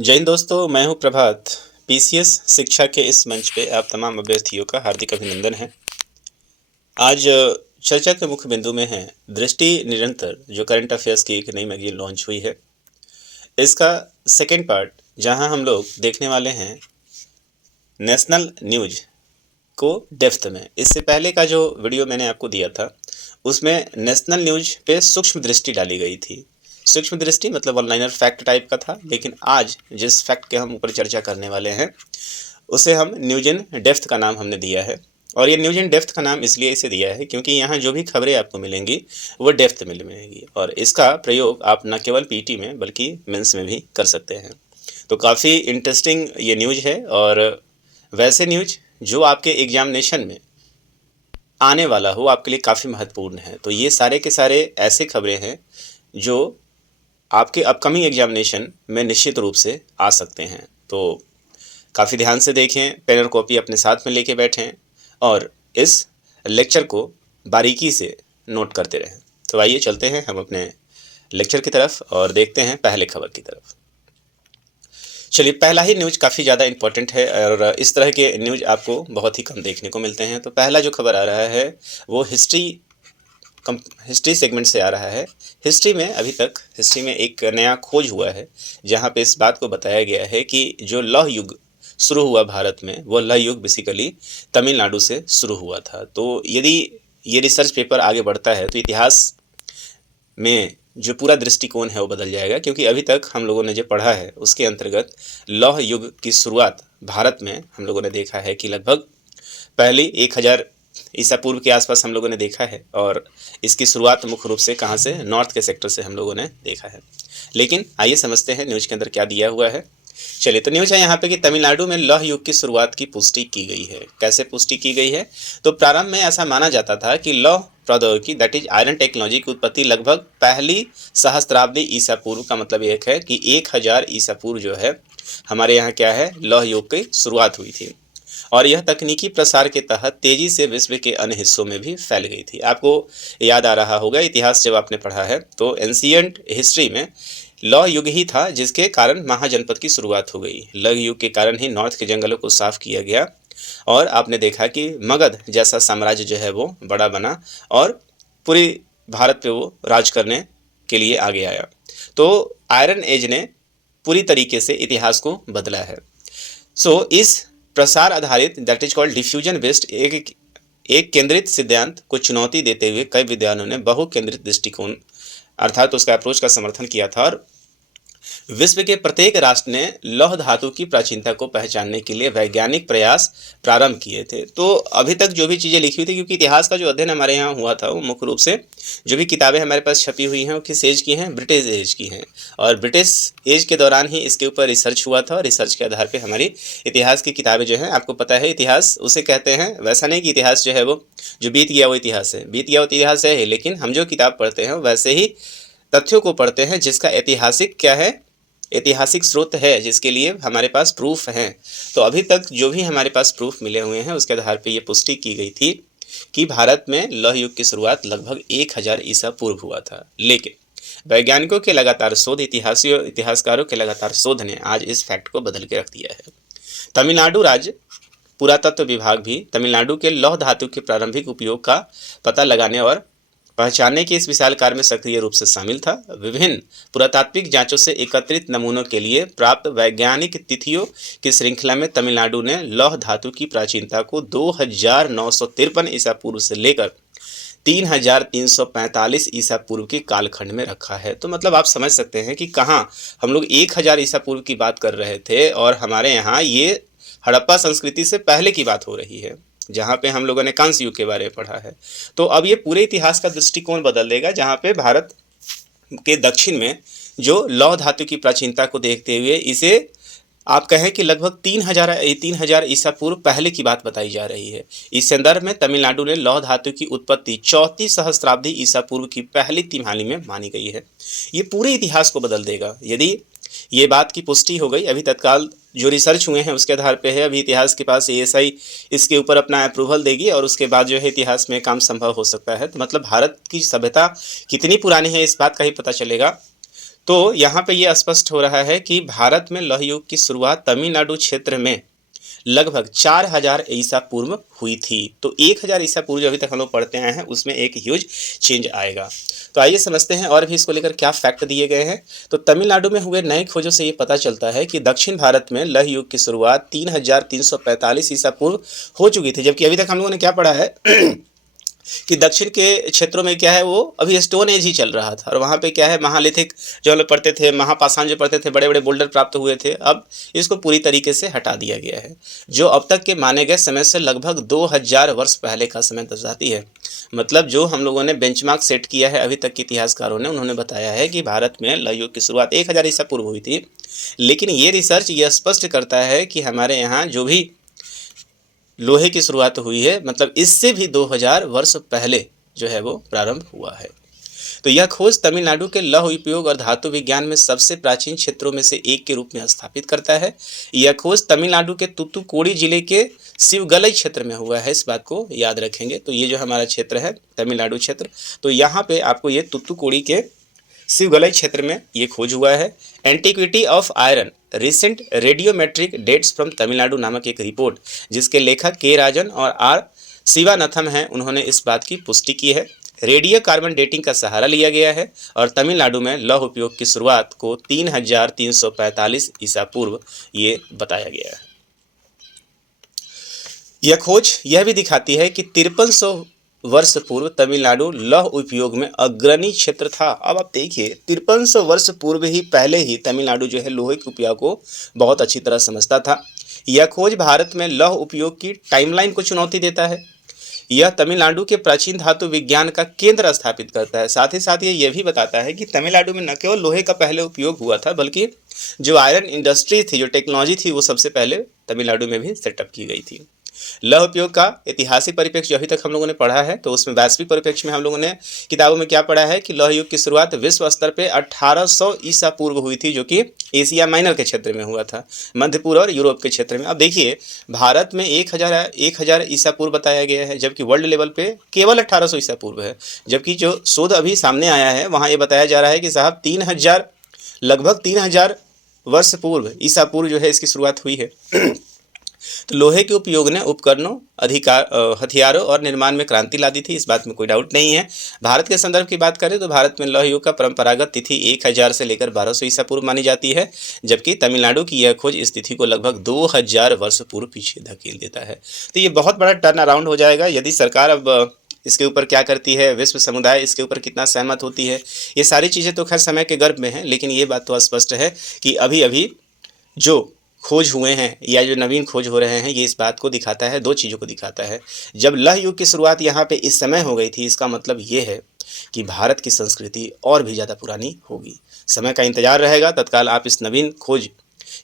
जय हिंद दोस्तों, मैं हूं प्रभात। पीसीएस शिक्षा के इस मंच पे आप तमाम अभ्यर्थियों का हार्दिक अभिनंदन है। आज चर्चा के मुख्य बिंदु में है दृष्टि निरंतर, जो करंट अफेयर्स की एक नई मैगजीन लॉन्च हुई है। इसका सेकेंड पार्ट जहां हम लोग देखने वाले हैं नेशनल न्यूज को डेप्थ में। इससे पहले का जो वीडियो मैंने आपको दिया था उसमें नेशनल न्यूज पे सूक्ष्म दृष्टि डाली गई थी। सूक्ष्म दृष्टि मतलब वन लाइनर फैक्ट टाइप का था, लेकिन आज जिस फैक्ट के हम ऊपर चर्चा करने वाले हैं उसे हम न्यूज इन डेप्थ का नाम हमने दिया है। और ये न्यूज इन डेप्थ का नाम इसलिए इसे दिया है क्योंकि यहाँ जो भी खबरें आपको मिलेंगी वो डेप्थ में मिलेंगी, और इसका प्रयोग आप न केवल पीटी में बल्कि मेंस में भी कर सकते हैं। तो काफ़ी इंटरेस्टिंग ये न्यूज है, और वैसे न्यूज जो आपके एग्जामिनेशन में आने वाला हो आपके लिए काफ़ी महत्वपूर्ण है। तो ये सारे के सारे ऐसे खबरें हैं जो आपके अपकमिंग एग्जामिनेशन में निश्चित रूप से आ सकते हैं। तो काफ़ी ध्यान से देखें, पेन और कॉपी अपने साथ में लेके बैठें और इस लेक्चर को बारीकी से नोट करते रहें। तो आइए चलते हैं हम अपने लेक्चर की तरफ और देखते हैं पहले खबर की तरफ। चलिए, पहला ही न्यूज काफ़ी ज़्यादा इम्पोर्टेंट है और इस तरह के न्यूज आपको बहुत ही कम देखने को मिलते हैं। तो पहला जो खबर आ रहा है वो हिस्ट्री सेगमेंट से आ रहा है। हिस्ट्री में एक नया खोज हुआ है जहाँ पे इस बात को बताया गया है कि जो लौह युग शुरू हुआ भारत में, वो लौह युग बेसिकली तमिलनाडु से शुरू हुआ था। तो यदि ये रिसर्च पेपर आगे बढ़ता है तो इतिहास में जो पूरा दृष्टिकोण है वो बदल जाएगा, क्योंकि अभी तक हम लोगों ने जो पढ़ा है उसके अंतर्गत लौह युग की शुरुआत भारत में हम लोगों ने देखा है कि लगभग पहले 1000 ईसा पूर्व के आसपास हम लोगों ने देखा है, और इसकी शुरुआत मुख्य रूप से कहाँ से, नॉर्थ के सेक्टर से हम लोगों ने देखा है। लेकिन आइए समझते हैं न्यूज के अंदर क्या दिया हुआ है। चलिए, तो न्यूज है यहाँ पे कि तमिलनाडु में लौह युग की शुरुआत की पुष्टि की गई है। कैसे पुष्टि की गई है? तो प्रारंभ में ऐसा माना जाता था कि लौह प्रौद्योगिकी दैट इज आयरन टेक्नोलॉजी की उत्पत्ति लगभग पहली सहस्त्राब्दी ईसा पूर्व का मतलब एक है कि 1000 ईसा पूर्व जो है हमारे यहाँ क्या है, लौह युग की शुरुआत हुई थी, और यह तकनीकी प्रसार के तहत तेजी से विश्व के अन्य हिस्सों में भी फैल गई थी। आपको याद आ रहा होगा इतिहास जब आपने पढ़ा है तो एंशिएंट हिस्ट्री में लौह युग ही था जिसके कारण महाजनपद की शुरुआत हो गई। लौह युग के कारण ही नॉर्थ के जंगलों को साफ किया गया, और आपने देखा कि मगध जैसा साम्राज्य जो है वो बड़ा बना और पूरी भारत पे वो राज करने के लिए आगे आया। तो आयरन एज ने पूरी तरीके से इतिहास को बदला है। सो इस प्रसार आधारित that is called diffusion based एक केंद्रित सिद्धांत को चुनौती देते हुए कई विद्वानों ने बहु केंद्रित दृष्टिकोण अर्थात उसका अप्रोच का समर्थन किया था, और विश्व के प्रत्येक राष्ट्र ने लौह धातु की प्राचीनता को पहचानने के लिए वैज्ञानिक प्रयास प्रारंभ किए थे। तो अभी तक जो भी चीज़ें लिखी हुई थी, क्योंकि इतिहास का जो अध्ययन हमारे यहाँ हुआ था वो मुख्य रूप से जो भी किताबें हमारे पास छपी हुई हैं वो किस एज की हैं, ब्रिटिश एज की हैं, और ब्रिटिश एज के दौरान ही इसके ऊपर रिसर्च हुआ था, और रिसर्च के आधार पर हमारी इतिहास की किताबें जो हैं, आपको पता है इतिहास उसे कहते हैं, वैसा नहीं कि इतिहास जो है वो जो बीत गया वो इतिहास है, बीत गया वो इतिहास है, लेकिन हम जो किताब पढ़ते हैं वैसे ही तथ्यों को पढ़ते हैं जिसका ऐतिहासिक क्या है, ऐतिहासिक स्रोत है, जिसके लिए हमारे पास प्रूफ हैं। तो अभी तक जो भी हमारे पास प्रूफ मिले हुए हैं उसके आधार पर यह पुष्टि की गई थी कि भारत में लौह युग की शुरुआत लगभग 1000 ईसा पूर्व हुआ था। लेकिन वैज्ञानिकों के लगातार शोध, इतिहासकारों के लगातार शोध ने आज इस फैक्ट को बदल के रख दिया है। तमिलनाडु राज्य पुरातत्व विभाग भी तमिलनाडु के लौह धातु के प्रारंभिक उपयोग का पता लगाने और पहचानने के इस विशाल कार्य में सक्रिय रूप से शामिल था। विभिन्न पुरातात्विक जांचों से एकत्रित नमूनों के लिए प्राप्त वैज्ञानिक तिथियों की श्रृंखला में तमिलनाडु ने लौह धातु की प्राचीनता को 2953 ईसा पूर्व से लेकर 3345 ईसा पूर्व के कालखंड में रखा है। तो मतलब आप समझ सकते हैं कि कहाँ हम लोग 1000 ईसा पूर्व की बात कर रहे थे और हमारे यहाँ ये हड़प्पा संस्कृति से पहले की बात हो रही है, जहाँ पे हम लोगों ने कांस्य युग के बारे में पढ़ा है। तो अब ये पूरे इतिहास का दृष्टिकोण बदल देगा, जहाँ पे भारत के दक्षिण में जो लौह धातु की प्राचीनता को देखते हुए इसे आप कहें कि लगभग 3000 ईसा पूर्व पहले की बात बताई जा रही है। इस संदर्भ में तमिलनाडु ने लौह धातु की उत्पत्ति 34 सहस्त्राब्दी ईसा पूर्व की पहली तिमाही में मानी गई है। ये पूरे इतिहास को बदल देगा यदि ये बात की पुष्टि हो गई। अभी तत्काल जो रिसर्च हुए हैं उसके आधार पे है, अभी इतिहास के पास एएसआई इसके ऊपर अपना अप्रूवल देगी और उसके बाद जो है इतिहास में काम संभव हो सकता है। तो मतलब भारत की सभ्यता कितनी पुरानी है इस बात का ही पता चलेगा। तो यहाँ पे ये स्पष्ट हो रहा है कि भारत में लौह युग की शुरुआत तमिलनाडु क्षेत्र में लगभग 4000 ईसा पूर्व हुई थी। तो 1000 ईसा पूर्व जो अभी तक हम लोग पढ़ते आए हैं उसमें एक ह्यूज चेंज आएगा। तो आइए समझते हैं और भी इसको लेकर क्या फैक्ट दिए गए हैं। तो तमिलनाडु में हुए नए खोजों से ये पता चलता है कि दक्षिण भारत में लौह युग की शुरुआत 3345 ईसा पूर्व हो चुकी थी, जबकि अभी तक हम लोगों ने क्या पढ़ा है कि दक्षिण के क्षेत्रों में क्या है वो अभी स्टोन एज ही चल रहा था, और वहाँ पे क्या है महालिथिक जो हम लोग पढ़ते थे, महापाषाण जो पढ़ते थे, बड़े बड़े बोल्डर प्राप्त हुए थे। अब इसको पूरी तरीके से हटा दिया गया है, जो अब तक के माने गए समय से लगभग 2000 वर्ष पहले का समय दर्शाती है। मतलब जो हम लोगों ने बेंचमार्क सेट किया है अभी तक के इतिहासकारों ने, उन्होंने बताया है कि भारत में लौह युग की शुरुआत 1000 ईसा पूर्व हुई थी। लेकिन ये रिसर्च ये स्पष्ट करता है कि हमारे यहाँ जो भी लोहे की शुरुआत हुई है, मतलब इससे भी 2000 वर्ष पहले जो है वो प्रारंभ हुआ है। तो यह खोज तमिलनाडु के लौह उपयोग और धातु विज्ञान में सबसे प्राचीन क्षेत्रों में से एक के रूप में स्थापित करता है। यह खोज तमिलनाडु के तूतुकुड़ी जिले के शिवगलई क्षेत्र में हुआ है, इस बात को याद रखेंगे। तो ये जो हमारा क्षेत्र है तमिलनाडु क्षेत्र, तो यहाँ पे आपको ये तूतुकुड़ी के शिवगलई क्षेत्र में ये खोज हुआ है। Antiquity of iron recent radiometric dates from Tamil Nadu नामक एक रिपोर्ट, जिसके लेखक के राजन और आर शिवानथम हैं, उन्होंने इस बात की पुष्टि की है। रेडियो कार्बन डेटिंग का सहारा लिया गया है और तमिलनाडु में लौह उपयोग की शुरुआत को 3345 ईसा पूर्व ये बताया गया है। यह खोज यह भी दिखाती है कि 5300 वर्ष पूर्व तमिलनाडु लौह उपयोग में अग्रणी क्षेत्र था। अब आप देखिए 5300 वर्ष पूर्व ही पहले ही तमिलनाडु जो है लोहे के उपयोग को बहुत अच्छी तरह समझता था। यह खोज भारत में लौह उपयोग की टाइमलाइन को चुनौती देता है। यह तमिलनाडु के प्राचीन धातु विज्ञान का केंद्र स्थापित करता है। साथ ही साथ ये भी बताता है कि तमिलनाडु में न केवल लोहे का पहले उपयोग हुआ था, बल्कि जो आयरन इंडस्ट्री थी, जो टेक्नोलॉजी थी, वो सबसे पहले तमिलनाडु में भी सेटअप की गई थी। लौह उपयोग का ऐतिहासिक परिप्रेक्ष्य जो अभी तक हम लोगों ने पढ़ा है, तो उसमें वैश्विक परिप्रेक्ष्य में हम लोगों ने किताबों में क्या पढ़ा है कि लौह युग की शुरुआत विश्व स्तर पे 1800 ईसा पूर्व हुई थी, जो कि एशिया माइनर के क्षेत्र में हुआ था, मध्य पूर्व और यूरोप के क्षेत्र में। अब देखिए भारत में 1000 ईसा पूर्व बताया गया है, जबकि वर्ल्ड लेवल पे केवल 1800 ईसा पूर्व है। जबकि जो शोध अभी सामने आया है वहाँ ये बताया जा रहा है कि साहब 3000 लगभग 3000 वर्ष पूर्व ईसा पूर्व जो है इसकी शुरुआत हुई है। तो लोहे के उपयोग ने उपकरणों, हथियारों और निर्माण में क्रांति ला दी थी, इस बात में कोई डाउट नहीं है। भारत के संदर्भ की बात करें तो भारत में लौह युग का परंपरागत तिथि 1000 से लेकर 1200 ईसा पूर्व मानी जाती है, जबकि तमिलनाडु की यह खोज इस तिथि को लगभग 2000 वर्ष पूर्व पीछे धकेल देता है। तो ये बहुत बड़ा टर्न अराउंड हो जाएगा यदि सरकार अब इसके ऊपर क्या करती है, विश्व समुदाय इसके ऊपर कितना सहमत होती है। ये सारी चीज़ें तो खैर समय के गर्भ में हैं, लेकिन ये बात तो स्पष्ट है कि अभी अभी जो खोज हुए हैं या जो नवीन खोज हो रहे हैं, ये इस बात को दिखाता है, दो चीज़ों को दिखाता है। जब लौह युग की शुरुआत यहाँ पे इस समय हो गई थी, इसका मतलब ये है कि भारत की संस्कृति और भी ज़्यादा पुरानी होगी। समय का इंतजार रहेगा, तत्काल आप इस नवीन खोज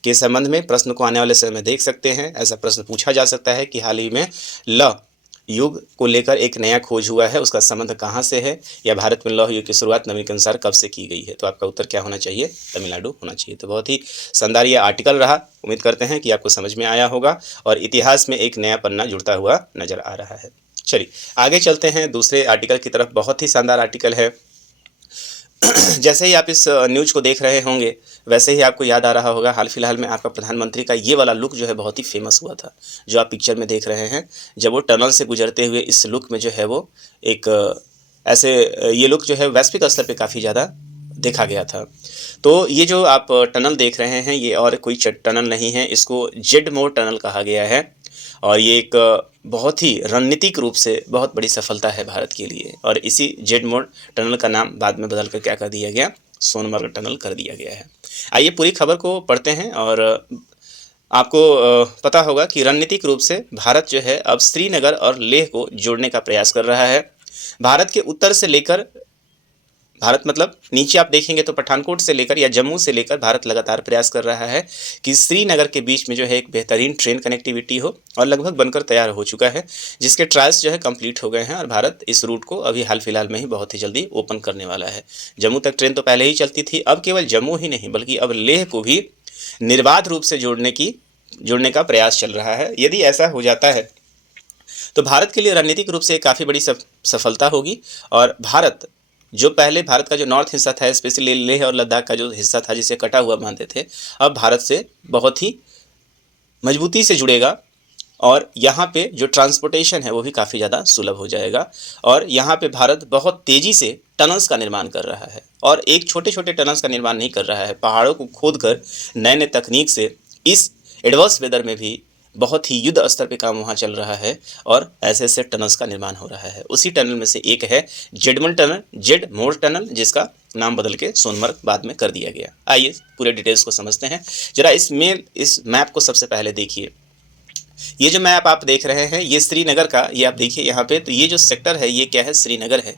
के संबंध में प्रश्न को आने वाले समय में देख सकते हैं। ऐसा प्रश्न पूछा जा सकता है कि हाल ही में लौह युग को लेकर एक नया खोज हुआ है, उसका संबंध कहाँ से है, या भारत में लौह युग की शुरुआत नवीन के अनुसार कब से की गई है। तो आपका उत्तर क्या होना चाहिए, तमिलनाडु होना चाहिए। तो बहुत ही शानदार ये आर्टिकल रहा, उम्मीद करते हैं कि आपको समझ में आया होगा और इतिहास में एक नया पन्ना जुड़ता हुआ नजर आ रहा है। चलिए आगे चलते हैं दूसरे आर्टिकल की तरफ। बहुत ही शानदार आर्टिकल है। जैसे ही आप इस न्यूज़ को देख रहे होंगे वैसे ही आपको याद आ रहा होगा, हाल फिलहाल में आपका प्रधानमंत्री का ये वाला लुक जो है बहुत ही फेमस हुआ था, जो आप पिक्चर में देख रहे हैं। जब वो टनल से गुजरते हुए इस लुक में जो है वो एक ऐसे ये लुक जो है वैश्विक स्तर पे काफ़ी ज़्यादा देखा गया था। तो ये जो आप टनल देख रहे हैं ये और कोई टनल नहीं है, इसको जेड मोर टनल कहा गया है और ये एक बहुत ही रणनीतिक रूप से बहुत बड़ी सफलता है भारत के लिए। और इसी जेड मोर टनल का नाम बाद में बदल कर क्या कर दिया गया, सोनमर्ग टनल कर दिया गया है। आइए पूरी खबर को पढ़ते हैं और आपको पता होगा कि रणनीतिक रूप से भारत जो है अब श्रीनगर और लेह को जोड़ने का प्रयास कर रहा है। भारत के उत्तर से लेकर, भारत मतलब नीचे आप देखेंगे तो पठानकोट से लेकर या जम्मू से लेकर भारत लगातार प्रयास कर रहा है कि श्रीनगर के बीच में जो है एक बेहतरीन ट्रेन कनेक्टिविटी हो, और लगभग बनकर तैयार हो चुका है, जिसके ट्रायल्स जो है कंप्लीट हो गए हैं और भारत इस रूट को अभी हाल फिलहाल में ही बहुत ही जल्दी ओपन करने वाला है। जम्मू तक ट्रेन तो पहले ही चलती थी, अब केवल जम्मू ही नहीं बल्कि अब लेह को भी निर्बाध रूप से जोड़ने का प्रयास चल रहा है। यदि ऐसा हो जाता है तो भारत के लिए रणनीतिक रूप से काफ़ी बड़ी सफलता होगी और भारत जो पहले भारत का जो नॉर्थ हिस्सा था, स्पेशली लेह और लद्दाख का जो हिस्सा था जिसे कटा हुआ मानते थे, अब भारत से बहुत ही मजबूती से जुड़ेगा और यहाँ पे जो ट्रांसपोर्टेशन है वो भी काफ़ी ज़्यादा सुलभ हो जाएगा। और यहाँ पे भारत बहुत तेज़ी से टनल्स का निर्माण कर रहा है, और एक छोटे छोटे टनल्स का निर्माण नहीं कर रहा है, पहाड़ों को खोद कर नए नए तकनीक से इस एडवर्स वेदर में भी बहुत ही युद्ध स्तर पे काम वहाँ चल रहा है, और ऐसे ऐसे टनल्स का निर्माण हो रहा है। उसी टनल में से एक है जेडमल टनल, जेड मोर टनल, जिसका नाम बदल के सोनमर्ग बाद में कर दिया गया। आइए पूरे डिटेल्स को समझते हैं। जरा इस मैप को सबसे पहले देखिए। ये जो मैप आप देख रहे हैं ये श्रीनगर का, ये आप देखिए यहाँ पे, तो ये जो सेक्टर है ये क्या है, श्रीनगर है।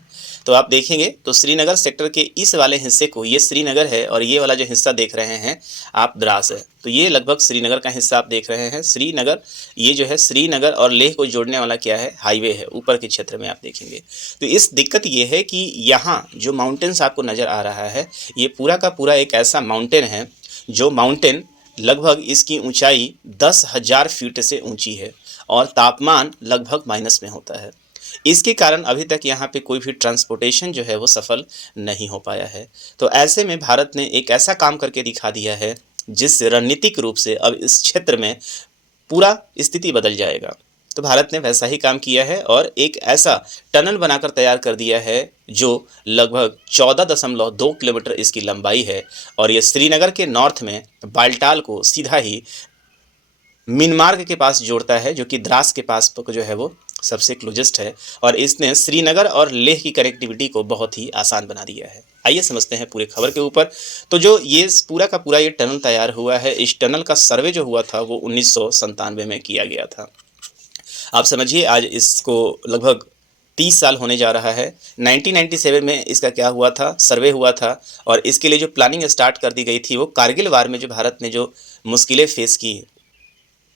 तो आप देखेंगे तो श्रीनगर सेक्टर के इस वाले हिस्से को, ये श्रीनगर है, और ये वाला जो हिस्सा देख रहे हैं आप द्रास है, तो ये लगभग श्रीनगर का हिस्सा आप देख रहे हैं। श्रीनगर, ये जो है श्रीनगर और लेह को जोड़ने वाला क्या है, हाईवे है, ऊपर के क्षेत्र में आप देखेंगे। तो इस दिक्कत ये है कि यहाँ जो माउंटेन्स आपको नज़र आ रहा है, ये पूरा का पूरा एक ऐसा माउंटेन है जो माउंटेन लगभग इसकी ऊंचाई 10,000 फीट से ऊंची है, और तापमान लगभग माइनस में होता है। इसके कारण अभी तक यहाँ पे कोई भी ट्रांसपोर्टेशन जो है वो सफल नहीं हो पाया है। तो ऐसे में भारत ने एक ऐसा काम करके दिखा दिया है जिससे रणनीतिक रूप से अब इस क्षेत्र में पूरा स्थिति बदल जाएगा। तो भारत ने वैसा ही काम किया है और एक ऐसा टनल बनाकर तैयार कर दिया है जो लगभग 14.2 किलोमीटर इसकी लंबाई है, और ये श्रीनगर के नॉर्थ में बाल्टाल को सीधा ही मिनमार्ग के पास जोड़ता है, जो कि द्रास के पास जो है वो सबसे क्लोजेस्ट है, और इसने श्रीनगर और लेह की कनेक्टिविटी को बहुत ही आसान बना दिया है। आइए समझते हैं पूरे खबर के ऊपर। तो जो ये पूरा का पूरा ये टनल तैयार हुआ है, इस टनल का सर्वे जो हुआ था वो 1997 में किया गया था। आप समझिए आज इसको लगभग 30 साल होने जा रहा है। 1997 में इसका क्या हुआ था, सर्वे हुआ था, और इसके लिए जो प्लानिंग स्टार्ट कर दी गई थी वो कारगिल वार में जो भारत ने जो मुश्किलें फेस की,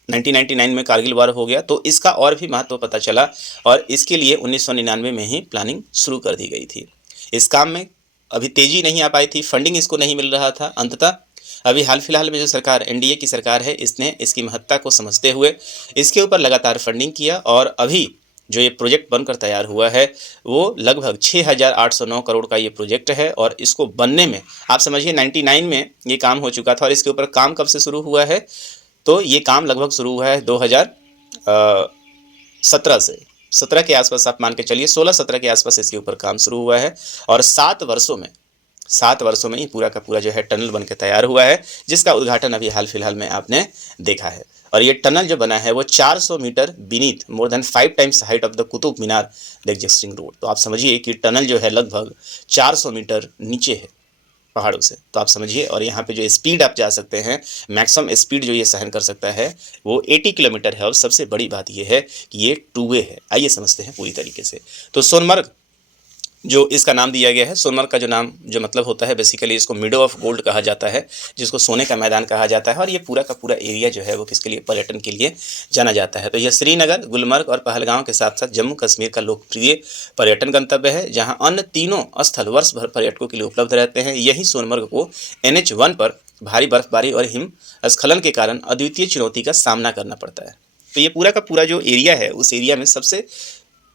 1999 में कारगिल वार हो गया तो इसका और भी महत्व पता चला, और इसके लिए 1999 में ही प्लानिंग शुरू कर दी गई थी। इस काम में अभी तेज़ी नहीं आ पाई थी, फंडिंग इसको नहीं मिल रहा था। अंततः अभी हाल फिलहाल में जो सरकार एनडीए की सरकार है, इसने इसकी महत्ता को समझते हुए इसके ऊपर लगातार फंडिंग किया, और अभी जो ये प्रोजेक्ट बनकर तैयार हुआ है वो लगभग 6,809 करोड़ का ये प्रोजेक्ट है। और इसको बनने में आप समझिए 99 में ये काम हो चुका था, और इसके ऊपर काम कब से शुरू हुआ है, तो ये काम लगभग शुरू हुआ है 2017 से, 17 के आसपास आप मान के चलिए, 16-17 के आसपास इसके ऊपर काम शुरू हुआ है, और 7 वर्षों में ही पूरा का पूरा जो है टनल बन के तैयार हुआ है, जिसका उद्घाटन अभी हाल फिलहाल में आपने देखा है। और ये टनल जो बना है वो 400 metre beneath, more than 5 times height of the Qutub Minar existing road. तो आप समझिए कि टनल जो है लगभग 400 मीटर नीचे है पहाड़ों से। तो आप समझिए, और यहाँ पे जो स्पीड आप जा सकते हैं, मैक्सिमम स्पीड जो ये सहन कर सकता है वो 80 किलोमीटर है, और सबसे बड़ी बात ये है कि ये 2 वे है। आइए समझते हैं पूरी तरीके से। तो सोनमर्ग जो इसका नाम दिया गया है, सोनमर्ग का जो नाम जो मतलब होता है, बेसिकली इसको मिडो ऑफ गोल्ड कहा जाता है, जिसको सोने का मैदान कहा जाता है, और ये पूरा का पूरा एरिया जो है वो किसके लिए, पर्यटन के लिए जाना जाता है। तो यह श्रीनगर, गुलमर्ग और पहलगांव के साथ साथ जम्मू कश्मीर का लोकप्रिय पर्यटन गंतव्य है, जहाँ अन्य तीनों स्थल वर्ष भर पर्यटकों के लिए उपलब्ध रहते हैं। यही सोनमर्ग को NH1 पर भारी बर्फबारी और हिमस्खलन के कारण अद्वितीय चुनौती का सामना करना पड़ता है। तो ये पूरा का पूरा जो एरिया है, उस एरिया में सबसे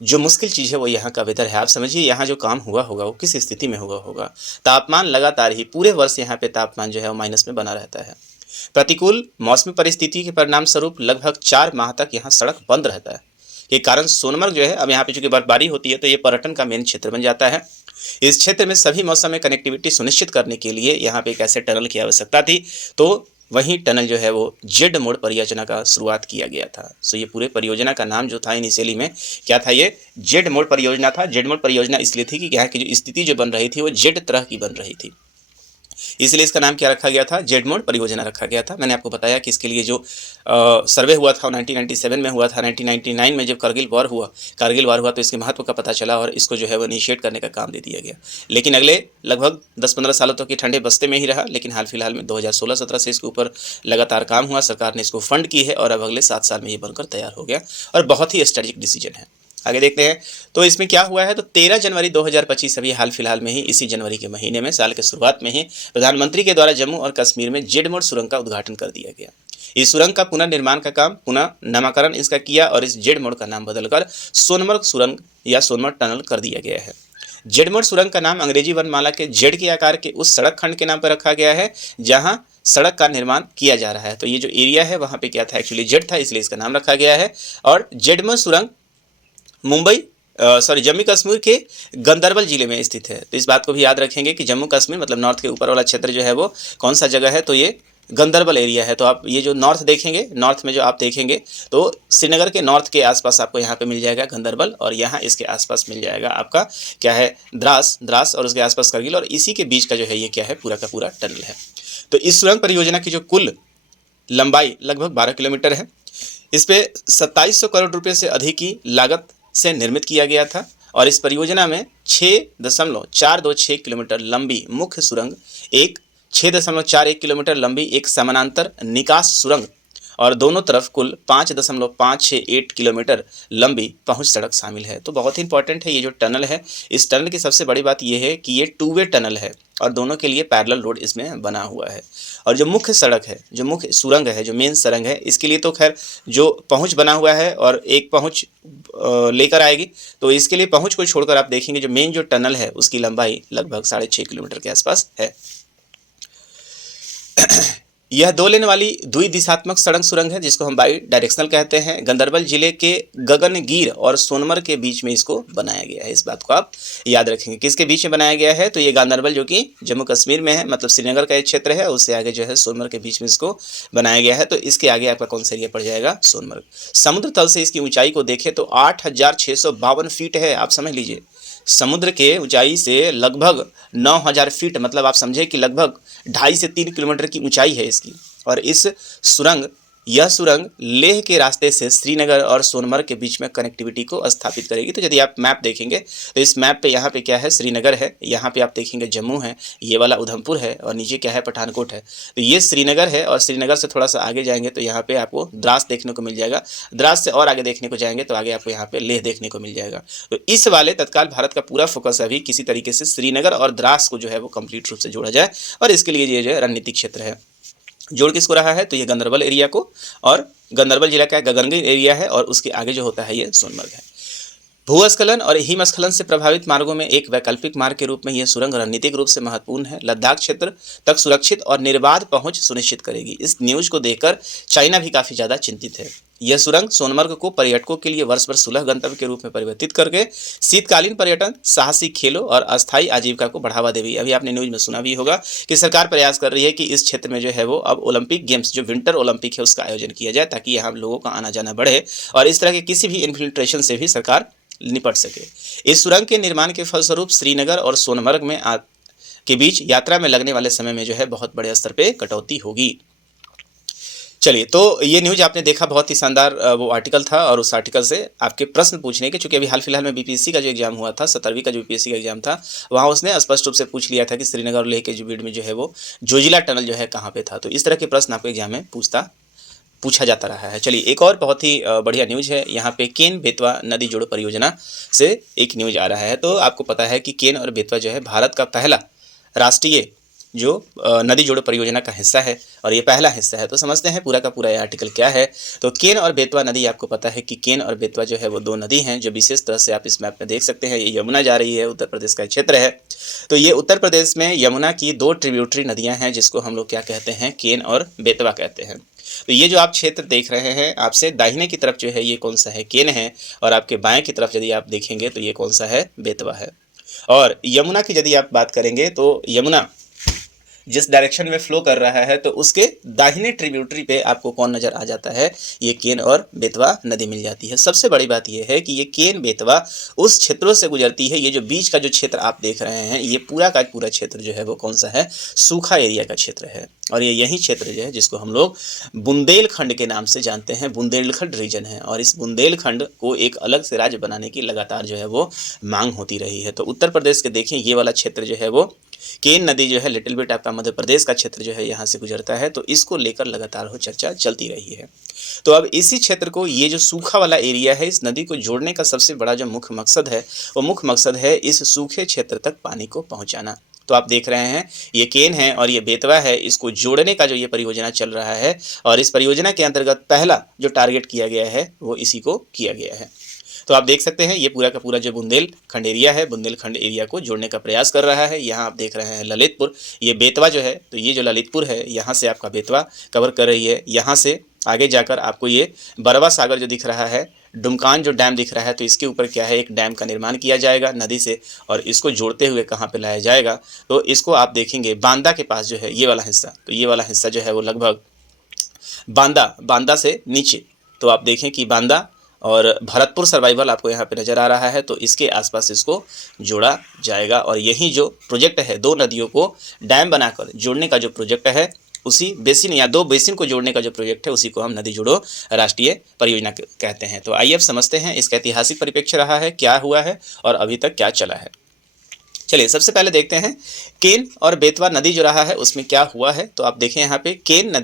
जो मुश्किल चीज़ है वो यहाँ का वेदर है। आप समझिए यहाँ जो काम हुआ होगा वो किस स्थिति में हुआ होगा। तापमान लगातार ही पूरे वर्ष यहाँ पे तापमान जो है वो माइनस में बना रहता है। प्रतिकूल मौसमी परिस्थिति के परिणाम स्वरूप लगभग 4 माह तक यहाँ सड़क बंद रहता है। के कारण सोनमर्ग जो है, अब यहाँ पे चूंकि बर्फबारी होती है तो ये पर्यटन का मेन क्षेत्र बन जाता है। इस क्षेत्र में सभी मौसम में कनेक्टिविटी सुनिश्चित करने के लिए यहाँ पे एक ऐसे टनल की आवश्यकता थी, तो वहीं टनल जो है वो जेड मोड परियोजना का शुरुआत किया गया था। सो ये पूरे परियोजना का नाम जो था इनिशियली में क्या था, ये जेड मोड परियोजना था। जेड मोड परियोजना इसलिए थी कि यहाँ की जो स्थिति जो बन रही थी वो जेड तरह की बन रही थी, इसलिए इसका नाम क्या रखा गया था, जेड मोड परियोजना रखा गया था। मैंने आपको बताया कि इसके लिए जो सर्वे हुआ था 1997 में हुआ था। 1999 में जब कारगिल वार हुआ तो इसके महत्व का पता चला और इसको जो है वो इनिशिएट करने का काम दे दिया गया। लेकिन अगले लगभग 10-15 सालों तक ये ठंडे बस्ते में ही रहा, लेकिन हाल फिलहाल में 2016-17 से इसके ऊपर लगातार काम हुआ, सरकार ने इसको फंड की है और अब अगले 7 साल में ये बनकर तैयार हो गया और बहुत ही स्ट्रेटेजिक डिसीजन है। आगे देखते हैं तो इसमें क्या हुआ है। तो 13 जनवरी 2025 अभी हाल फिलहाल में ही इसी जनवरी के महीने में, साल के शुरुआत में ही प्रधानमंत्री के द्वारा जम्मू और कश्मीर में जेड मोड सुरंग का उद्घाटन कर दिया गया। इस सुरंग का पुनर्निर्माण का काम, पुनः नामकरण इसका किया और इस जेड मोड का नाम बदलकर सोनमर्ग सुरंग या सोनमर्ग टनल कर दिया गया है। जेडमोर सुरंग का नाम अंग्रेजी वर्णमाला के जेड के आकार के उस सड़क खंड के नाम पर रखा गया है जहां सड़क का निर्माण किया जा रहा है। तो ये जो एरिया है वहां पे क्या था, एक्चुअली जेड था, इसलिए इसका नाम रखा गया है। और जेडमोर सुरंग मुंबई जम्मू कश्मीर के गंदरबल जिले में स्थित है। तो इस बात को भी याद रखेंगे कि जम्मू कश्मीर मतलब नॉर्थ के ऊपर वाला क्षेत्र जो है वो कौन सा जगह है, तो ये गंदरबल एरिया है। तो आप ये जो नॉर्थ देखेंगे, नॉर्थ में जो आप देखेंगे तो श्रीनगर के नॉर्थ के आसपास आपको यहाँ पे मिल जाएगा गंदरबल, और यहाँ इसके आसपास मिल जाएगा आपका क्या है, द्रास, और उसके आसपास करगिल, और इसी के बीच का जो है ये क्या है, पूरा का पूरा टनल है। तो इस सुरंग परियोजना की जो कुल लंबाई लगभग 12 किलोमीटर है। इस पे 2700 करोड़ रुपए से अधिक की लागत से निर्मित किया गया था, और इस परियोजना में 6.426 किलोमीटर लंबी मुख्य सुरंग, एक 6.41 किलोमीटर लंबी एक समानांतर निकास सुरंग, और दोनों तरफ कुल 5.568 किलोमीटर लंबी पहुंच सड़क शामिल है। तो बहुत ही इंपॉर्टेंट है ये जो टनल है। इस टनल की सबसे बड़ी बात यह है कि ये 2 वे टनल है और दोनों के लिए पैरेलल रोड इसमें बना हुआ है। और जो मुख्य सड़क है, जो मुख्य सुरंग है, जो मेन सुरंग है, इसके लिए तो खैर जो पहुंच बना हुआ है और एक पहुंच लेकर आएगी, तो इसके लिए पहुंच को छोड़कर आप देखेंगे जो मेन जो टनल है उसकी लंबाई लगभग 6.5 किलोमीटर के आसपास है। यह 2 लेन वाली द्विदिशात्मक सड़क सुरंग है जिसको हम बाई डायरेक्शनल कहते हैं। गंदरबल जिले के गगनगीर और सोनमर्ग के बीच में इसको बनाया गया है। इस बात को आप याद रखेंगे। किसके बीच में बनाया गया है, तो ये गांधरबल जो कि जम्मू कश्मीर में है, मतलब श्रीनगर का एक क्षेत्र है, उससे आगे जो है सोनमर्ग के बीच में इसको बनाया गया है। तो इसके आगे आपका कौन सा एरिया पड़ जाएगा, सोनमर्ग। समुद्र तल से इसकी ऊंचाई को देखें तो 8652 फीट है। आप समझ लीजिए समुद्र के ऊंचाई से लगभग 9000 फीट, मतलब आप समझे कि लगभग 2.5 से 3 किलोमीटर की ऊंचाई है इसकी। और यह सुरंग लेह के रास्ते से श्रीनगर और सोनमर्ग के बीच में कनेक्टिविटी को स्थापित करेगी। तो यदि आप मैप देखेंगे तो इस मैप पे यहाँ पे क्या है, श्रीनगर है, यहाँ पे आप देखेंगे जम्मू है, ये वाला उधमपुर है, और नीचे क्या है, पठानकोट है। तो ये श्रीनगर है, और श्रीनगर से थोड़ा सा आगे जाएंगे तो यहाँ पे आपको द्रास देखने को मिल जाएगा। द्रास से और आगे देखने को जाएंगे तो आगे आपको यहाँ पे लेह देखने को मिल जाएगा। तो इस वाले तत्काल भारत का पूरा फोकस अभी किसी तरीके से श्रीनगर और द्रास को जो है वो कंप्लीट रूप से जोड़ा जाए, और इसके लिए ये जो है रणनीतिक क्षेत्र है। जोड़ किसको रहा है, तो ये गंदरबल एरिया को, और गंदरबल जिला का गगनगिर एरिया है, और उसके आगे जो होता है ये सोनमर्ग है। भूस्खलन और हिमस्खलन से प्रभावित मार्गों में एक वैकल्पिक मार्ग के रूप में यह सुरंग रणनीतिक रूप से महत्वपूर्ण है। लद्दाख क्षेत्र तक सुरक्षित और निर्बाध पहुंच सुनिश्चित करेगी। इस न्यूज को देखकर चाइना भी काफी ज्यादा चिंतित है। यह सुरंग सोनमर्ग को पर्यटकों के लिए वर्ष भर सुलभ गंतव्य के रूप में परिवर्तित करके शीतकालीन पर्यटन, साहसिक खेलों और अस्थायी आजीविका को बढ़ावा देगी। अभी आपने न्यूज में सुना भी होगा कि सरकार प्रयास कर रही है कि इस क्षेत्र में जो है वो अब ओलंपिक गेम्स, जो विंटर ओलंपिक है, उसका आयोजन किया जाए, ताकि यहाँ लोगों का आना जाना बढ़े और इस तरह के किसी भी इन्फिल्ट्रेशन से भी सरकार निपट सके। इस सुरंग के निर्माण के फलस्वरूप श्रीनगर और सोनमर्ग में के बीच यात्रा में लगने वाले समय में जो है बहुत बड़े स्तर पे कटौती होगी। चलिए, तो ये न्यूज आपने देखा, बहुत ही शानदार वो आर्टिकल था, और उस आर्टिकल से आपके प्रश्न पूछने के, चूंकि अभी हाल फिलहाल में बीपीएससी का जो एग्जाम हुआ था, 17वीं का जो बीपीएससी का एग्जाम था, वहाँ उसने स्पष्ट रूप से पूछ लिया था कि श्रीनगर और लेह के जो बीच में जो है वो जोजिला टनल जो है कहाँ पे था। तो इस तरह के प्रश्न आपको एग्जाम में पूछा जाता रहा है। चलिए, एक और बहुत ही बढ़िया न्यूज है। यहाँ पे केन बेतवा नदी जोड़ो परियोजना से एक न्यूज आ रहा है। तो आपको पता है कि केन और बेतवा जो है भारत का पहला राष्ट्रीय जो नदी जोड़ो परियोजना का हिस्सा है, और ये पहला हिस्सा है। तो समझते हैं पूरा का पूरा ये आर्टिकल क्या है। तो केन और बेतवा नदी, आपको पता है कि केन और बेतवा जो है वो 2 नदी हैं, जो विशेष तरह से आप इस मैप में देख सकते हैं। ये यमुना जा रही है, उत्तर प्रदेश का क्षेत्र है। तो ये उत्तर प्रदेश में यमुना की 2 ट्रिब्यूटरी नदियाँ हैं, जिसको हम लोग क्या कहते हैं, केन और बेतवा कहते हैं। तो ये जो आप क्षेत्र देख रहे हैं, आपसे दाहिने की तरफ जो है ये कौन सा है, केन है, और आपके बाएं की तरफ यदि आप देखेंगे तो ये कौन सा है, बेतवा है। और यमुना की यदि आप बात करेंगे तो यमुना जिस डायरेक्शन में फ्लो कर रहा है, तो उसके दाहिने ट्रिब्यूटरी पे आपको कौन नज़र आ जाता है, ये केन और बेतवा नदी मिल जाती है। सबसे बड़ी बात ये है कि ये केन बेतवा उस क्षेत्रों से गुजरती है। ये जो बीच का जो क्षेत्र आप देख रहे हैं, ये पूरा का पूरा क्षेत्र जो है वो कौन सा है, सूखा एरिया का क्षेत्र है। और ये यही क्षेत्र जो है जिसको हम लोग बुंदेलखंड के नाम से जानते हैं, बुंदेलखंड रीजन है। और इस बुंदेलखंड को एक अलग से राज्य बनाने की लगातार जो है वो मांग होती रही है। तो उत्तर प्रदेश के देखें, ये वाला क्षेत्र जो है वो केन नदी जो है, लिटिल बिट आपका मध्य प्रदेश का क्षेत्र जो है यहाँ से गुजरता है। तो इसको लेकर लगातार हो चर्चा चलती रही है। तो अब इसी क्षेत्र को, ये जो सूखा वाला एरिया है, इस नदी को जोड़ने का सबसे बड़ा जो मुख्य मकसद है, वो मुख्य मकसद है इस सूखे क्षेत्र तक पानी को पहुँचाना। तो आप देख रहे हैं ये केन है और ये बेतवा है, इसको जोड़ने का जो ये परियोजना चल रहा है, और इस परियोजना के अंतर्गत पहला जो टारगेट किया गया है वो इसी को किया गया है। तो आप देख सकते हैं ये पूरा का पूरा जो बुंदेलखंड एरिया है, बुंदेलखंड एरिया को जोड़ने का प्रयास कर रहा है। यहाँ आप देख रहे हैं ललितपुर, ये बेतवा जो है, तो ये जो ललितपुर है यहाँ से आपका बेतवा कवर कर रही है। यहाँ से आगे जाकर आपको ये बरवा सागर जो दिख रहा है, डुमकान जो डैम दिख रहा है, तो इसके ऊपर क्या है, एक डैम का निर्माण किया जाएगा नदी से, और इसको जोड़ते हुए कहाँ पे लाया जाएगा, तो इसको आप देखेंगे बांदा के पास जो है ये वाला हिस्सा, तो ये वाला हिस्सा जो है वो लगभग बांदा से नीचे, तो आप देखें कि बांदा और भरतपुर सर्वाइवल आपको यहाँ पे नज़र आ रहा है, तो इसके आसपास इसको जोड़ा जाएगा। और यही जो प्रोजेक्ट है, दो नदियों को डैम बनाकर जोड़ने का जो प्रोजेक्ट है, उसी बेसिन या दो बेसिन को जोड़ने का जो प्रोजेक्ट है, उसी को हम नदी जोड़ो राष्ट्रीय परियोजना कहते हैं। तो आइए अब समझते हैं इसका ऐतिहासिक परिप्रेक्ष्य रहा है, क्या हुआ है और अभी तक क्या चला है। चलिए सबसे पहले देखते हैं केन और बेतवा नदी जो रहा है उसमें क्या हुआ है। तो आप देखें यहाँ पे केन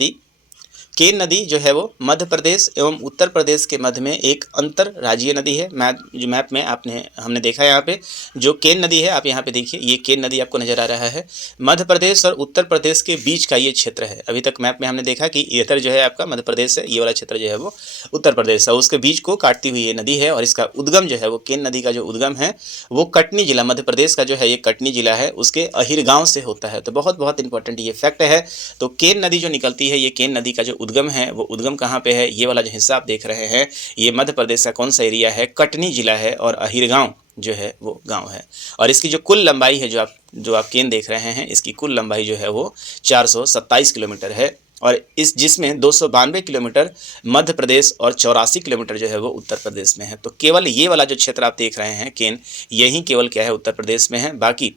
नदी जो है वो मध्य प्रदेश एवं उत्तर प्रदेश के मध्य में एक अंतर राज्यीय नदी है। मैप में हमने देखा है यहाँ पे जो केन नदी है, आप यहाँ पे देखिए ये केन नदी आपको नज़र आ रहा है। मध्य प्रदेश और उत्तर प्रदेश के बीच का ये क्षेत्र है। अभी तक मैप में हमने देखा कि इधर जो है आपका मध्य प्रदेश है, ये वाला क्षेत्र जो है वो उत्तर प्रदेश है, उसके बीच को काटती हुई ये नदी है। और इसका उद्गम जो है वो केन नदी का जो उद्गम है वो कटनी जिला, मध्य प्रदेश का जो है ये कटनी जिला है, उसके अहिर गाँव से होता है। तो बहुत इंपॉर्टेंट ये फैक्ट है। तो केन नदी जो निकलती है, ये केन नदी का जो उद्गम है वो उद्गम कहाँ पे है, ये वाला जो हिस्सा आप देख रहे हैं ये मध्य प्रदेश का कौन सा एरिया है, कटनी जिला है, और अहिर गाँव जो है वो गांव है। और इसकी जो कुल लंबाई है, जो आप केन देख रहे हैं, इसकी कुल लंबाई जो है वो 427 किलोमीटर है। और जिसमें 292 किलोमीटर मध्य प्रदेश और 84 किलोमीटर जो है वो उत्तर प्रदेश में है। तो केवल ये वाला जो क्षेत्र आप देख रहे हैं केन, यही केवल क्या है, उत्तर प्रदेश में है। बाकी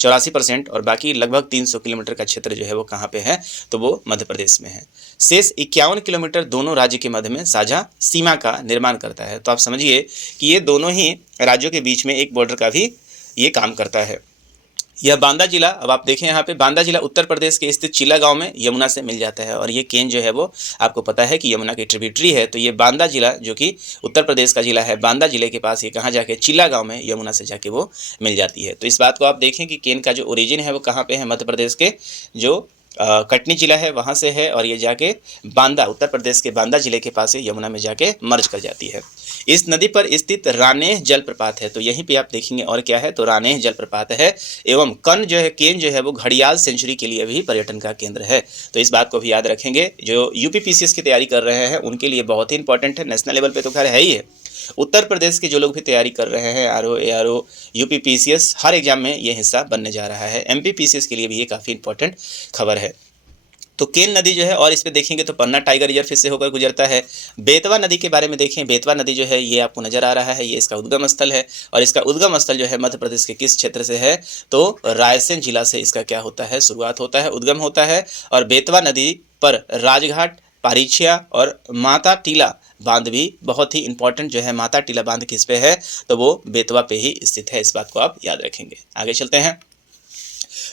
84% और बाकी लगभग 300 किलोमीटर का क्षेत्र जो है वो कहाँ पे है, तो वो मध्य प्रदेश में है। शेष 51 किलोमीटर दोनों राज्य के मध्य में साझा सीमा का निर्माण करता है। तो आप समझिए कि ये दोनों ही राज्यों के बीच में एक बॉर्डर का भी ये काम करता है। यह बांदा जिला, अब आप देखें यहाँ पे बांदा जिला उत्तर प्रदेश के स्थित चिल्ला गांव में यमुना से मिल जाता है। और ये केन जो है वो आपको पता है कि यमुना की ट्रिब्यूटरी है। तो ये बांदा जिला जो कि उत्तर प्रदेश का जिला है, बांदा जिले के पास ये कहाँ जाके, चिल्ला गांव में यमुना से जाके वो मिल जाती है। तो इस बात को आप देखें कि केन का जो ओरिजिन है वो कहाँ पे है, मध्य प्रदेश के जो कटनी जिला है वहाँ से है, और ये जाके बांदा, उत्तर प्रदेश के बांदा जिले के पास यमुना में जाके मर्ज कर जाती है। इस नदी पर स्थित रानेह जलप्रपात है। तो यहीं पे आप देखेंगे और क्या है, तो रानेह जलप्रपात है। एवं कन जो है, केन जो है वो घड़ियाल सेंचुरी के लिए भी पर्यटन का केंद्र है। तो इस बात को भी याद रखेंगे। जो यूपीपीसीएस की तैयारी कर रहे हैं उनके लिए बहुत ही इंपॉर्टेंट है। नेशनल लेवल पे तो खैर है ही है, उत्तर प्रदेश के जो लोग भी तैयारी कर रहे हैं, आरओ, एआरओ, यूपीपीसीएस, हर एग्जाम में ये हिस्सा बनने जा रहा है। एमपीपीसीएस के लिए भी ये काफ़ी इंपॉर्टेंट खबर है। तो केन नदी जो है, और इस पे देखेंगे तो पन्ना टाइगर रिजर्व फिर से होकर गुजरता है। बेतवा नदी के बारे में देखें, बेतवा नदी जो है ये आपको नज़र आ रहा है, ये इसका उद्गम स्थल है। और इसका उद्गम स्थल जो है मध्य प्रदेश के किस क्षेत्र से है, तो रायसेन जिला से इसका क्या होता है, शुरुआत होता है, उद्गम होता है। और बेतवा नदी पर राजघाट, पारिछिया और माता टीला बांध भी बहुत ही इंपॉर्टेंट जो है। माता टीला बांध किस पे है, तो वो बेतवा पे ही स्थित है। इस बात को आप याद रखेंगे। आगे चलते हैं।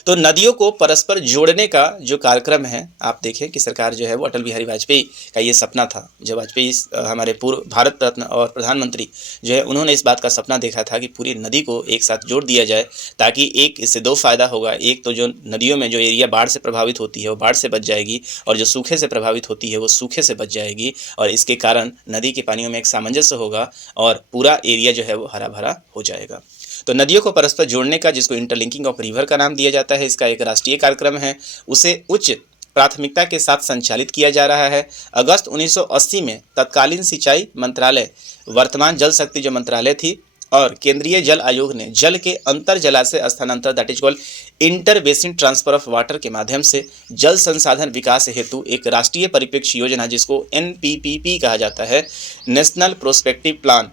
तो नदियों को परस्पर जोड़ने का जो कार्यक्रम है, आप देखें कि सरकार जो है वो अटल बिहारी वाजपेयी का ये सपना था। जब वाजपेयी हमारे पूर्व भारत रत्न और प्रधानमंत्री जो है, उन्होंने इस बात का सपना देखा था कि पूरी नदी को एक साथ जोड़ दिया जाए, ताकि एक इससे दो फायदा होगा। एक तो जो नदियों में जो एरिया बाढ़ से प्रभावित होती है वो बाढ़ से बच जाएगी, और जो सूखे से प्रभावित होती है वो सूखे से बच जाएगी। और इसके कारण नदी के पानियों में एक सामंजस्य होगा और पूरा एरिया जो है वो हरा भरा हो जाएगा। तो नदियों को परस्पर जोड़ने का, जिसको इंटरलिंकिंग ऑफ रिवर का नाम दिया जाता है, इसका एक राष्ट्रीय कार्यक्रम है। उसे उच्च प्राथमिकता के साथ संचालित किया जा रहा है। अगस्त 1980 में तत्कालीन सिंचाई मंत्रालय, वर्तमान जल शक्ति जो मंत्रालय थी, और केंद्रीय जल आयोग ने जल के अंतर जलाशय स्थानांतर, that is called inter basin transfer of water के माध्यम से जल संसाधन विकास हेतु एक राष्ट्रीय परिप्रेक्ष्य योजना, जिसको NPPP कहा जाता है, नेशनल प्रोस्पेक्टिव प्लान,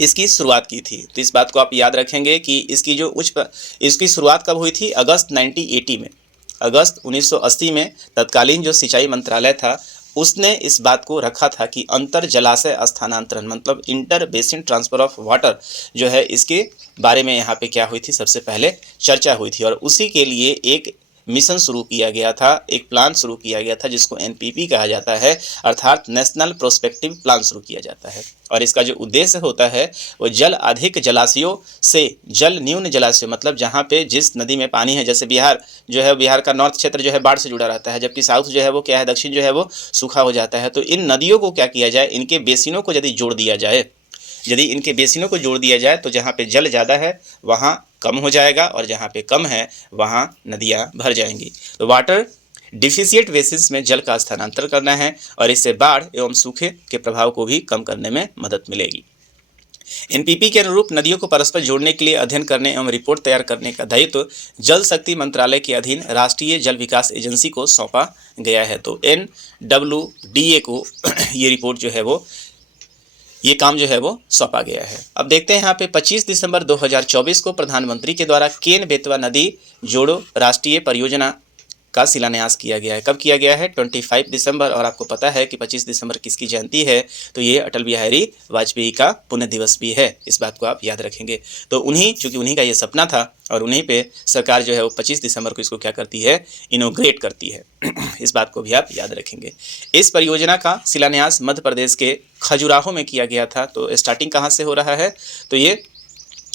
इसकी शुरुआत की थी। तो इस बात को आप याद रखेंगे कि इसकी शुरुआत कब हुई थी, अगस्त 1980 में। अगस्त 1980 में तत्कालीन जो सिंचाई मंत्रालय था उसने इस बात को रखा था कि अंतर जलाशय स्थानांतरण, मतलब inter basin transfer of water जो है, इसके बारे में यहाँ पे क्या हुई थी, सबसे पहले चर्चा हुई थी। और उसी के लिए एक मिशन शुरू किया गया था, एक प्लान शुरू किया गया था, जिसको NPP कहा जाता है, अर्थात नेशनल प्रोस्पेक्टिव प्लान शुरू किया जाता है। और इसका जो उद्देश्य होता है वो जल अधिक जलाशयों से जल न्यून जलाशय, मतलब जहाँ पे जिस नदी में पानी है, जैसे बिहार जो है, बिहार का नॉर्थ क्षेत्र जो है बाढ़ से जुड़ा रहता है, जबकि साउथ जो है वो क्या है, दक्षिण जो है वो सूखा हो जाता है। तो इन नदियों को क्या किया जाए, इनके बेसिनों को यदि जोड़ दिया जाए यदि इनके बेसिनों को जोड़ दिया जाए तो जहाँ पे जल ज़्यादा है वहाँ कम हो जाएगा और जहाँ पे कम है वहाँ नदियाँ भर जाएंगी। तो वाटर डिफिशिएंट बेसिन्स में जल का स्थानांतरण करना है और इससे बाढ़ एवं सूखे के प्रभाव को भी कम करने में मदद मिलेगी। एनपीपी के अनुरूप नदियों को परस्पर जोड़ने के लिए अध्ययन करने एवं रिपोर्ट तैयार करने का दायित्व जल शक्ति मंत्रालय के अधीन राष्ट्रीय जल विकास एजेंसी को सौंपा गया है। तो NWDA को ये रिपोर्ट जो है वो ये काम जो है वो सौंपा गया है। अब देखते हैं यहाँ पे 25 दिसंबर 2024 को प्रधानमंत्री के द्वारा केन बेतवा नदी जोड़ो राष्ट्रीय परियोजना का शिलान्यास किया गया है। कब किया गया है? 25 दिसंबर। और आपको पता है कि 25 दिसंबर किसकी जयंती है? तो ये अटल बिहारी वाजपेयी का पुण्य दिवस भी है। इस बात को आप याद रखेंगे। तो चूंकि उन्हीं का ये सपना था और उन्हीं पे सरकार जो है वो 25 दिसंबर को इसको क्या करती है? इनोग्रेट करती है। इस बात को भी आप याद रखेंगे। इस परियोजना का शिलान्यास मध्य प्रदेश के खजुराहो में किया गया था। तो स्टार्टिंग कहाँ से हो रहा है? तो ये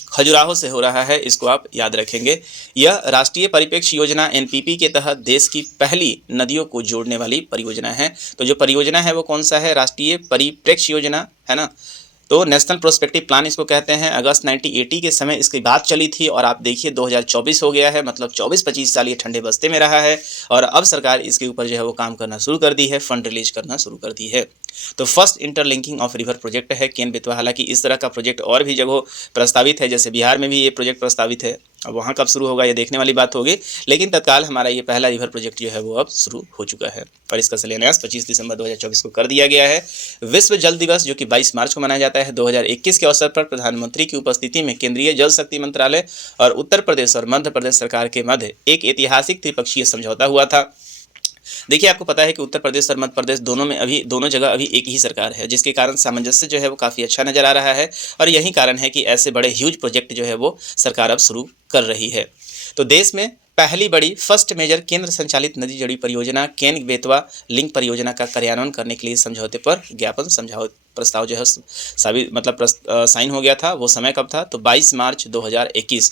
खजुराहो से हो रहा है, इसको आप याद रखेंगे। यह राष्ट्रीय परिप्रेक्ष्य योजना एनपीपी के तहत देश की पहली नदियों को जोड़ने वाली परियोजना है। तो जो परियोजना है वो कौन सा है? राष्ट्रीय परिप्रेक्ष्य योजना है ना। तो नेशनल प्रोस्पेक्टिव प्लान इसको कहते हैं। अगस्त 1980 के समय इसकी बात चली थी और आप देखिए 2024 हो गया है, मतलब 24-25 साल ये ठंडे बस्ते में रहा है और अब सरकार इसके ऊपर जो है वो काम करना शुरू कर दी है, फंड रिलीज करना शुरू कर दी है। तो first interlinking of river project है केन बेतवा। हालांकि इस तरह का प्रोजेक्ट और भी जगहों प्रस्तावित है, जैसे बिहार में भी ये प्रोजेक्ट प्रस्तावित है। अब वहाँ कब शुरू होगा ये देखने वाली बात होगी, लेकिन तत्काल हमारा ये पहला रिवर प्रोजेक्ट जो है वो अब शुरू हो चुका है और इसका शिलान्यास 25 दिसंबर 2024 को कर दिया गया है। विश्व जल दिवस जो कि 22 मार्च को मनाया जाता है 2021 के अवसर पर प्रधानमंत्री की उपस्थिति में केंद्रीय जल शक्ति मंत्रालय और उत्तर प्रदेश और मध्य प्रदेश सरकार के मध्य एक ऐतिहासिक त्रिपक्षीय समझौता हुआ था। देखिए आपको पता है कि उत्तर प्रदेश और मध्य प्रदेश दोनों जगह अभी एक ही सरकार है, जिसके कारण सामंजस्य जो है वो काफ़ी अच्छा नज़र आ रहा है और यही कारण है कि ऐसे बड़े ह्यूज प्रोजेक्ट जो है वो सरकार अब शुरू कर रही है। तो देश में पहली बड़ी फर्स्ट मेजर केंद्र संचालित नदी जोड़ी परियोजना केन बेतवा लिंक परियोजना का कार्यान्वयन करने के लिए समझौते पर प्रस्ताव जो है साइन हो गया था। वो समय कब था? तो 22 मार्च 2021।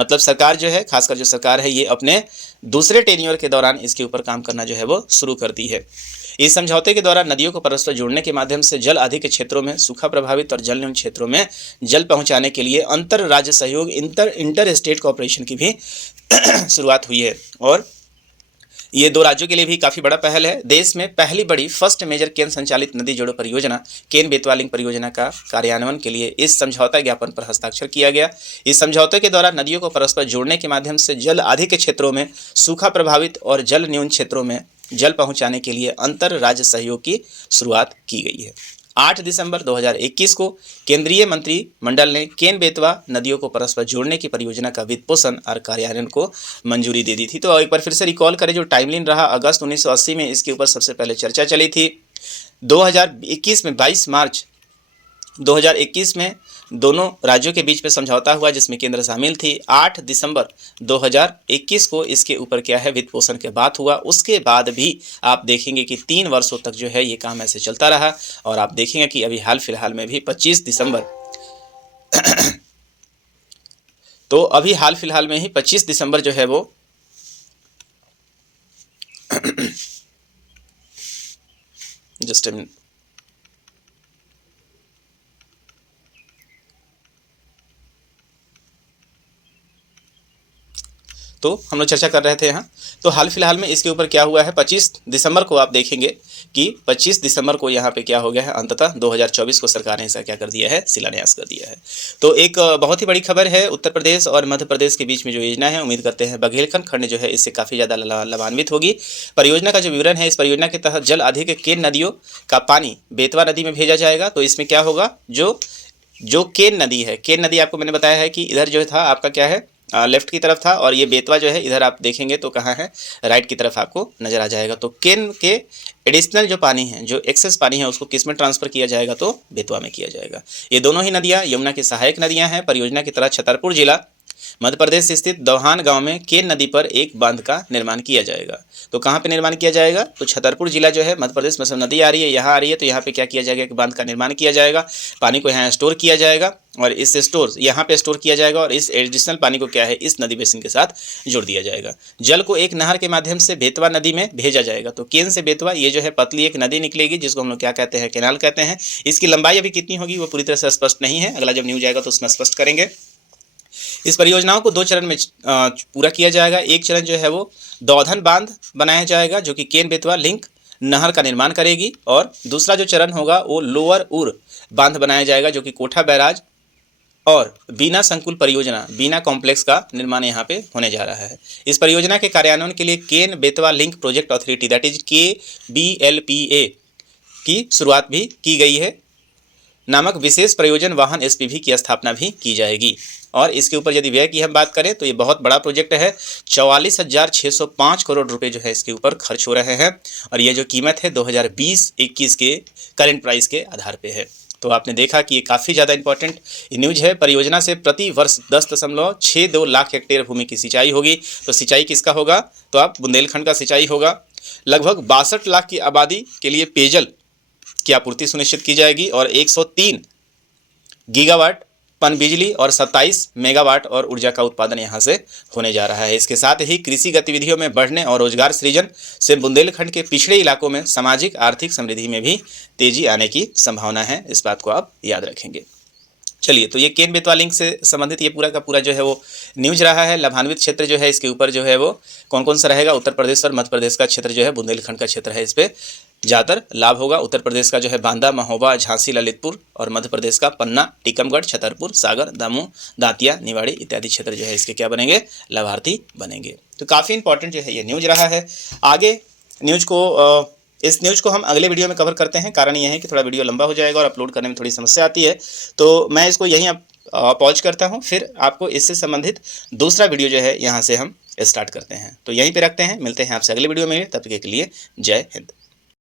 मतलब सरकार जो है, खासकर जो सरकार है, ये अपने दूसरे टेन्योर के दौरान इसके ऊपर काम करना जो है वो शुरू करती है। इस समझौते के द्वारा नदियों को परस्पर जोड़ने के माध्यम से जल अधिक क्षेत्रों में, सूखा प्रभावित और जल न्यून क्षेत्रों में जल पहुंचाने के लिए अंतर राज्य सहयोग इंटर स्टेट कोऑपरेशन की भी शुरुआत हुई है और ये 2 राज्यों के लिए भी काफ़ी बड़ा पहल है। देश में पहली बड़ी फर्स्ट मेजर केंद्र संचालित नदी जोड़ो परियोजना केन बेतवा लिंक परियोजना का कार्यान्वयन के लिए इस समझौता ज्ञापन पर हस्ताक्षर किया गया। इस समझौते के द्वारा नदियों को परस्पर जोड़ने के माध्यम से जल अधिक क्षेत्रों में, सूखा प्रभावित और जल न्यून क्षेत्रों में जल पहुँचाने के लिए अंतर राज्य सहयोग की शुरुआत की गई है। 8 दिसंबर 2021 को केंद्रीय मंत्रिमंडल ने केन बेतवा नदियों को परस्पर जोड़ने की परियोजना का वित्त पोषण और कार्यान्वयन को मंजूरी दे दी थी। तो एक बार फिर से रिकॉल करें, जो टाइमलाइन रहा, अगस्त 1980 में इसके ऊपर सबसे पहले चर्चा चली थी। 2021 में 22 मार्च 2021 में दोनों राज्यों के बीच में समझौता हुआ जिसमें केंद्र शामिल थी। 8 दिसंबर 2021 को इसके ऊपर क्या है, वित्त पोषण के बात हुआ। उसके बाद भी आप देखेंगे कि 3 वर्षों तक जो है ये काम ऐसे चलता रहा और आप देखेंगे कि अभी हाल फिलहाल में भी 25 दिसंबर तो अभी हाल फिलहाल में ही 25 दिसंबर जो है वो जस्ट तो हम लोग चर्चा कर रहे थे यहाँ। तो हाल फिलहाल में इसके ऊपर क्या हुआ है, 25 दिसंबर को आप देखेंगे कि 25 दिसंबर को यहाँ पे क्या हो गया है, अंततः 2024 को सरकार ने इसका क्या कर दिया है, शिलान्यास कर दिया है। तो एक बहुत ही बड़ी खबर है, उत्तर प्रदेश और मध्य प्रदेश के बीच में जो योजना है, उम्मीद करते हैं बघेलखंड खंड जो है इससे काफ़ी ज़्यादा लाभान्वित होगी। परियोजना का जो विवरण है, इस परियोजना के तहत जल अधिक केन नदियों का पानी बेतवा नदी में भेजा जाएगा। तो इसमें क्या होगा, जो केन नदी है, केन नदी आपको मैंने बताया है कि इधर जो था आपका क्या है, लेफ्ट की तरफ था और ये बेतवा जो है इधर आप देखेंगे तो कहाँ है, राइट की तरफ आपको नज़र आ जाएगा। तो केन के एडिशनल जो पानी है, जो एक्सेस पानी है, उसको किस में ट्रांसफ़र किया जाएगा, तो बेतवा में किया जाएगा। ये दोनों ही नदियाँ यमुना की सहायक नदियाँ हैं। परियोजना की तरह छतरपुर जिला मध्य प्रदेश स्थित दौहान गांव में केन नदी पर एक बांध का निर्माण किया जाएगा। तो कहाँ पे निर्माण किया जाएगा? तो छतरपुर जिला जो है मध्य प्रदेश में, सब नदी आ रही है, यहाँ आ रही है, तो यहाँ पे क्या किया जाएगा? एक बांध का निर्माण किया जाएगा, पानी को यहाँ स्टोर किया जाएगा और इस स्टोर यहाँ पे स्टोर किया जाएगा और इस एडिशनल पानी को क्या है, इस नदी बेसिन के साथ जोड़ दिया जाएगा। जल को एक नहर के माध्यम से बेतवा नदी में भेजा जाएगा। तो केन से बेतवा ये जो है पतली एक नदी निकलेगी जिसको हम लोग क्या कहते हैं, कैनाल कहते हैं। इसकी लंबाई अभी कितनी होगी वो पूरी तरह से स्पष्ट नहीं है, अगला जब न्यूज आएगा तो उसमें स्पष्ट करेंगे। इस परियोजनाओं को 2 चरण में पूरा किया जाएगा। एक चरण जो है वो दौधन बांध बनाया जाएगा जो कि केन बेतवा लिंक नहर का निर्माण करेगी, और दूसरा जो चरण होगा वो लोअर उर बांध बनाया जाएगा जो कि कोठा बैराज और बीना संकुल परियोजना, बीना कॉम्प्लेक्स का निर्माण यहाँ पे होने जा रहा है। इस परियोजना के कार्यान्वयन के लिए Ken Betwa link project authority that is KBLPA की शुरुआत भी की गई है नामक विशेष प्रयोजन वाहन SPV की स्थापना भी की जाएगी। और इसके ऊपर यदि व्यय की हम बात करें तो ये बहुत बड़ा प्रोजेक्ट है, 44,605 करोड़ रुपए जो है इसके ऊपर खर्च हो रहे हैं, और ये जो कीमत है 2020-21 के करंट प्राइस के आधार पे है। तो आपने देखा कि ये काफ़ी ज़्यादा इंपॉर्टेंट न्यूज है। परियोजना से प्रति वर्ष 10.62 लाख हेक्टेयर भूमि की सिंचाई होगी। तो सिंचाई किसका होगा? तो आप बुंदेलखंड का सिंचाई होगा। लगभग 62 लाख की आबादी के लिए पेयजल की आपूर्ति सुनिश्चित की जाएगी और 103 गीगावाट पनबिजली और 27 मेगावाट और ऊर्जा का उत्पादन यहाँ से होने जा रहा है। इसके साथ ही कृषि गतिविधियों में बढ़ने और रोजगार सृजन से बुंदेलखंड के पिछड़े इलाकों में सामाजिक आर्थिक समृद्धि में भी तेजी आने की संभावना है। इस बात को आप याद रखेंगे। चलिए, तो ये केन बेतवा लिंक से संबंधित ये पूरा का पूरा जो है वो न्यूज रहा है। लाभान्वित क्षेत्र जो है इसके ऊपर जो है वो कौन कौन सा रहेगा? उत्तर प्रदेश और मध्य प्रदेश का क्षेत्र जो है, बुंदेलखंड का क्षेत्र है, इस पर ज़्यादातर लाभ होगा। उत्तर प्रदेश का जो है बांदा, महोबा, झांसी, ललितपुर, और मध्य प्रदेश का पन्ना, टीकमगढ़, छतरपुर, सागर, दमोह, दांतिया, निवाड़ी इत्यादि क्षेत्र जो है इसके क्या बनेंगे? लाभार्थी बनेंगे। तो काफ़ी इंपॉर्टेंट जो है ये न्यूज रहा है। आगे न्यूज को इस न्यूज़ को हम अगले वीडियो में कवर करते हैं। कारण यह है कि थोड़ा वीडियो लंबा हो जाएगा और अपलोड करने में थोड़ी समस्या आती है, तो मैं इसको यहीं पॉज करता हूं, फिर आपको इससे संबंधित दूसरा वीडियो जो है यहाँ से हम स्टार्ट करते हैं। तो यहीं पे रखते हैं, मिलते हैं आपसे अगले वीडियो में। तब तक के लिए जय हिंद।